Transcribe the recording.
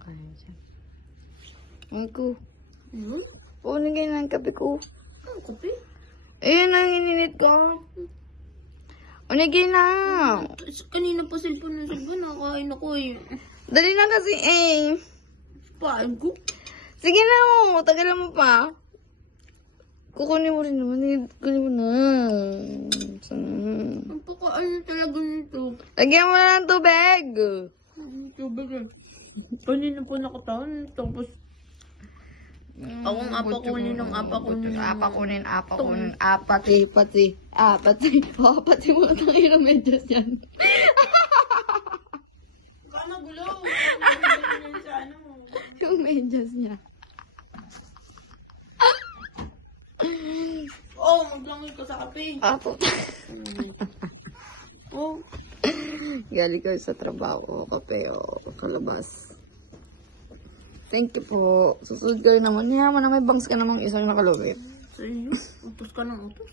Kaya dyan. Ang ko. Ano? Punin kayo ng kape ko. Ano kape? Ayan ang ininit ko. Unigay na. Kanina pa cellphone ng cellphone. Nakakain ako eh. Dali na kasi eh. Paano ko? Sige na mo. Tagalan mo pa. Kukunin mo rin naman. Kukunin mo na. Ang pakaano talaga nito. Lagyan mo na ng tubig. Tubig eh. Kanina po nakataan. Tapos akong apakunin ng apakunin. Apakunin. Apati. Apati mo na tayo ng medyas yan. Baka magulo. Sa ano. Yung medyas niya. Oh, maglangoy ka sa kape. Apo. Oh. Galing ko sa trabaho. Kape o kalabas. Thank you po. Susunod ka rin naman. Yaman na may bangs ka namang isang nakalugit. Sa iyo. Utos ka ng utos.